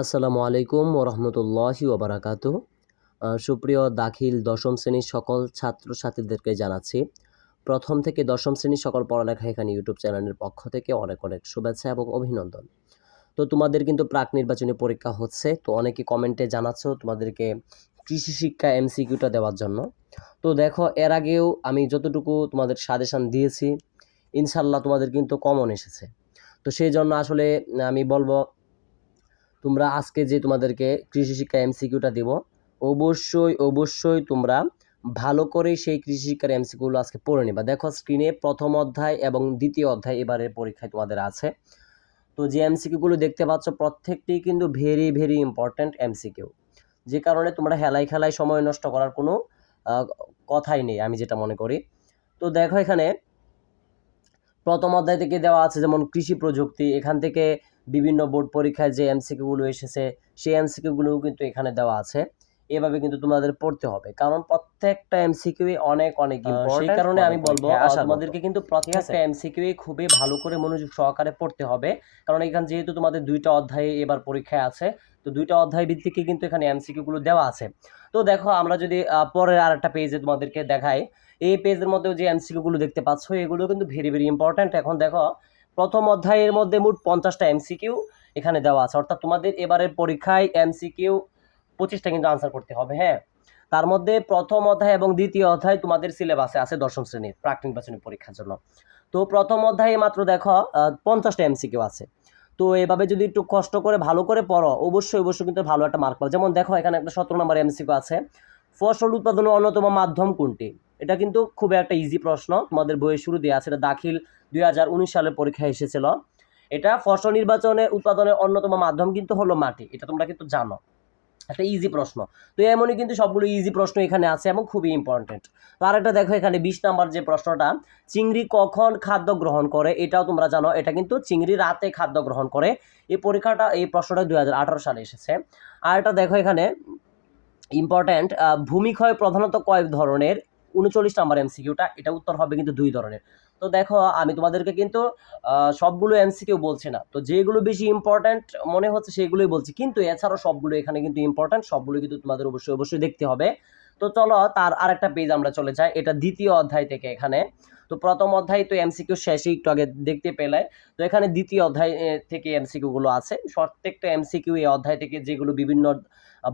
আসসালামু আলাইকুম ওরহমতুল্লাহি ওবরাকাতু সুপ্রিয় দাখিল দশম শ্রেণির সকল ছাত্রছাত্রীদেরকে জানাচ্ছি, প্রথম থেকে দশম শ্রেণির সকল পড়ালেখা এখানে ইউটিউব চ্যানেলের পক্ষ থেকে অনেক অনেক শুভেচ্ছা এবং অভিনন্দন। তো তোমাদের কিন্তু প্রাক নির্বাচনী পরীক্ষা হচ্ছে, তো অনেকে কমেন্টে জানাচ্ছ তোমাদেরকে কৃষি শিক্ষা এমসিকিউটা দেওয়ার জন্য। তো দেখো, এর আগেও আমি যতটুকু তোমাদের সাজেশন দিয়েছি ইনশাল্লাহ তোমাদের কিন্তু কমন এসেছে। তো সেই জন্য আসলে আমি বলব তোমরা আজকে যে তোমাদেরকে কৃষি শিক্ষা এমসিকিউটা দিব, অবশ্যই অবশ্যই তোমরা ভালো করে সেই কৃষি শিক্ষার এমসিকিউগুলো আজকে পড়ে নিবা। দেখো স্ক্রিনে প্রথম অধ্যায় এবং দ্বিতীয় অধ্যায় এবারের পরীক্ষায় তোমাদের আছে। তো যে এমসিকিউগুলো দেখতে পাচ্ছ, প্রত্যেকটি কিন্তু ভেরি ভেরি ইম্পর্ট্যান্ট এমসিকিউ যে কারণে তোমরা হেলায় খেলায় সময় নষ্ট করার কোনো কথাই নেই, আমি যেটা মনে করি। তো দেখো এখানে প্রথম অধ্যায় থেকে দেওয়া আছে যেমন কৃষি প্রযুক্তি, এখান থেকে বিভিন্ন বোর্ড পরীক্ষায় যে এমসিকিউগুলো এসেছে সেই এমসিকিউগুলোও কিন্তু এখানে দেওয়া আছে। এভাবে কিন্তু তোমাদের পড়তে হবে। কারণ প্রত্যেকটা এমসিকিউ অনেক অনেক ইম্পর্টেন্ট সেই কারণে আমি বলব তোমাদেরকে কিন্তু প্রত্যেকটা এমসিকিউ খুবই ভালো করে মনোযোগ সহকারে পড়তে হবে। কারণ এখানে যেহেতু তোমাদের দুইটা অধ্যায়ে এবার পরীক্ষায় আছে তো দুইটা অধ্যায় ভিত্তিকে কিন্তু এখানে এমসিকিউ গুলো দেওয়া আছে। তো দেখো আমরা যদি আহ, পরের আর একটা পেজে তোমাদেরকে দেখাই। এই পেজের মধ্যেও যে এমসিকিউ গুলো দেখতে পাচ্ছ এগুলো কিন্তু ভেরি ভেরি ইম্পর্ট্যান্ট এখন দেখো প্রথম অধ্যায়ের মধ্যে মোট পঞ্চাশটা এমসিকিউ এখানে দেওয়া আছে। অর্থাৎ তোমাদের এবারের পরীক্ষায় এমসিকিউ পঁচিশটা কিন্তু আনসার করতে হবে হ্যাঁ? তার মধ্যে প্রথম অধ্যায় এবং দ্বিতীয় অধ্যায় তোমাদের সিলেবাসে আছে দশম শ্রেণির প্রাক নির্বাচনী পরীক্ষার জন্য। তো প্রথম অধ্যায়ে মাত্র দেখো পঞ্চাশটা এমসিকিউ আছে। তো এভাবে যদি একটু কষ্ট করে ভালো করে পড়ো, অবশ্যই অবশ্যই কিন্তু ভালো একটা মার্ক পাবে। যেমন দেখো, এখানে একটা সতেরো নম্বর এমসিকিউ আছে। ফসল উৎপাদনের অন্যতম মাধ্যম কোনটি? এটা কিন্তু খুব একটা ইজি প্রশ্ন। তোমাদের বইয়ের শুরু দেওয়া আছে, এটা দাখিল দুই সালের পরীক্ষায় এসেছিল। এটা ফসল নির্বাচনে উৎপাদনের অন্যতম মাধ্যম কিন্তু হলো মাটি, এটা তোমরা কিন্তু জানো। একটা ইজি প্রশ্ন। তো এমনই কিন্তু সবগুলো ইজি প্রশ্ন এখানে আছে এবং খুবই ইম্পর্টেন্ট তো আরেকটা দেখো এখানে বিশ নাম্বার যে প্রশ্নটা, চিংড়ি কখন খাদ্য গ্রহণ করে? এটাও তোমরা জানো, এটা কিন্তু চিংড়ি রাতে খাদ্য গ্রহণ করে। এই পরীক্ষাটা, এই প্রশ্নটা দুই হাজার আঠেরো সালে এসেছে। আর এটা দেখো এখানে ইম্পর্ট্যান্ট ভূমিক্ষয় প্রধানত কয়েক ধরনের উনচল্লিশ নাম্বার এমসিকিউটা, এটা উত্তর হবে কিন্তু দুই ধরনের। তো দেখো, আমি তোমাদেরকে কিন্তু সবগুলো এমসিকিউ বলছি না। তো যেগুলো বেশি ইম্পর্ট্যান্ট মনে হচ্ছে সেগুলোই বলছি। কিন্তু এছাড়াও সবগুলো এখানে কিন্তু ইম্পর্ট্যান্ট সবগুলো কিন্তু তোমাদের অবশ্যই অবশ্যই দেখতে হবে। তো চলো, তার আরেকটা পেজ আমরা চলে যাই। এটা দ্বিতীয় অধ্যায় থেকে এখানে। তো প্রথম অধ্যায় তো এমসিকিউ শেষে একটু আগে দেখতে পেলে। তো এখানে দ্বিতীয় অধ্যায় থেকে এমসিকিউ গুলো আছে। প্রত্যেকটা এমসিকিউ এই অধ্যায় থেকে যেগুলো বিভিন্ন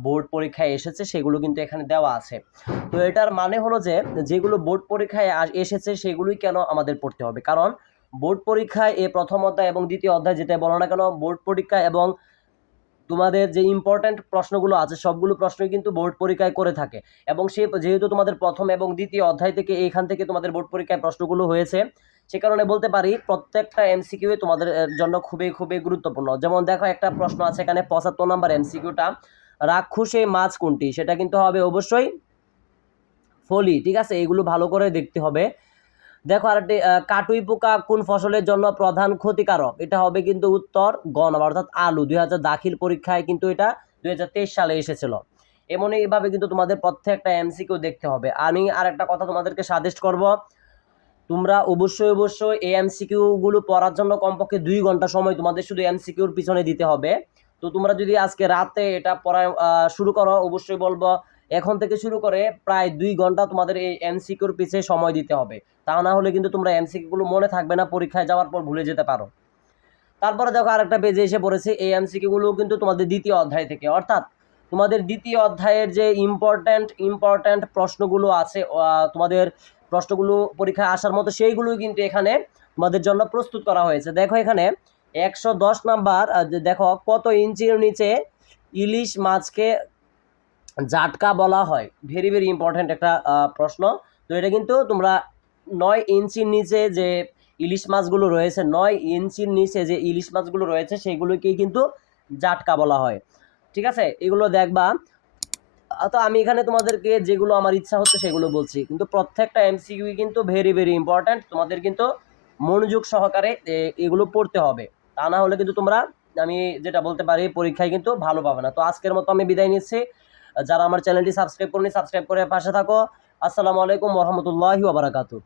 বোর্ড পরীক্ষায় এসেছে, সেগুলো কিন্তু এখানে দেওয়া আছে। তো এটার মানে হলো যে, যেগুলো বোর্ড পরীক্ষায় এসেছে, সেগুলোই কেন আমাদের পড়তে হবে? কারণ বোর্ড পরীক্ষায় এ প্রথম অধ্যায় এবং দ্বিতীয় অধ্যায় যেটা বলো না কেন, বোর্ড পরীক্ষা এবং তোমাদের যে ইম্পর্ট্যান্ট প্রশ্নগুলো আছে, সবগুলো প্রশ্নই কিন্তু বোর্ড পরীক্ষায় করে থাকে। এবং সে যেহেতু তোমাদের প্রথম এবং দ্বিতীয় অধ্যায় থেকে এইখান থেকে তোমাদের বোর্ড পরীক্ষায় প্রশ্নগুলো হয়েছে, সে কারণে বলতে পারি প্রত্যেকটা এমসিকিউ তোমাদের জন্য খুবই খুবই গুরুত্বপূর্ণ। যেমন দেখো একটা প্রশ্ন আছে এখানে পঁচাত্তর নাম্বার এমসিকিউটা রাক্ষসে মাছ কোনটি? সেটা কিন্তু হবে অবশ্যই ফলি, ঠিক আছে? এগুলো ভালো করে দেখতে হবে। দেখো আরেকটি কাটুই পোকা কোন ফসলের জন্য প্রধান ক্ষতিকারক? এটা হবে কিন্তু উত্তর গণ অর্থাৎ আলু। দুই হাজার দাখিল পরীক্ষায় কিন্তু এটা দুই হাজার তেইশ সালে এসেছিল। এমন এইভাবে কিন্তু তোমাদের প্রত্যেকটা এমসিকিউ দেখতে হবে। আমি আরেকটা কথা তোমাদেরকে সাজেস্ট করব। তোমরা অবশ্যই অবশ্যই এই এমসিকিউ গুলো পড়ার জন্য কমপক্ষে দুই ঘণ্টা সময় তোমাদের শুধু এমসিকিউর পিছনে দিতে হবে। তো তোমরা যদি আজকে রাতে এটা পড়া শুরু করো, অবশ্যই বলব, এখন থেকে শুরু করে প্রায় দুই ঘণ্টা তোমাদের এই এমসিকিউর পিছিয়ে সময় দিতে হবে। তা না হলে কিন্তু তোমরা এমসিকিউ গুলো মনে থাকবে না, পরীক্ষায় যাওয়ার পর ভুলে যেতে পারো। তারপরে দেখো আরেকটা পেজে এসে পড়েছে, এই এমসিকিউ গুলো কিন্তু তোমাদের দ্বিতীয় অধ্যায় থেকে। অর্থাৎ তোমাদের দ্বিতীয় অধ্যায়ের যে ইম্পর্ট্যান্ট ইম্পর্ট্যান্ট প্রশ্নগুলো আছে তোমাদের প্রশ্নগুলো পরীক্ষায় আসার মতো সেইগুলোই কিন্তু এখানে তোমাদের জন্য প্রস্তুত করা হয়েছে। দেখো এখানে একশো দশ নাম্বার দেখো কত ইঞ্চির নিচে ইলিশ মাছকে জাটকা বলা হয়। ভেরি ভেরি ইম্পর্ট্যান্ট একটা প্রশ্ন। তো এটা কিন্তু তোমরা নয় ইঞ্চির নিচে যে ইলিশ মাছগুলো রয়েছে, নয় ইঞ্চির নিচে যে ইলিশ মাছগুলো রয়েছে, সেগুলোকেই কিন্তু জাটকা বলা হয়। ঠিক আছে? এগুলো দেখবা। তো আমি এখানে তোমাদেরকে যেগুলো আমার ইচ্ছা হচ্ছে সেগুলো বলছি। কিন্তু প্রত্যেকটা এমসিকিউ কিন্তু ভেরি ভেরি ইম্পর্ট্যান্ট তোমাদের কিন্তু মনোযোগ সহকারে এগুলো পড়তে হবে। তা না হলে কিন্তু তোমরা, আমি যেটা বলতে পারি, পরীক্ষায় কিন্তু ভালো পাবে না। তো আজকের মতো আমি বিদায় নিচ্ছি। যারা আমার চ্যানেলটি সাবস্ক্রাইব করনি, সাবস্ক্রাইব করে পাশে থাকো। আসসালামু আলাইকুম রহমতুল্লাহি ওবরাকাতু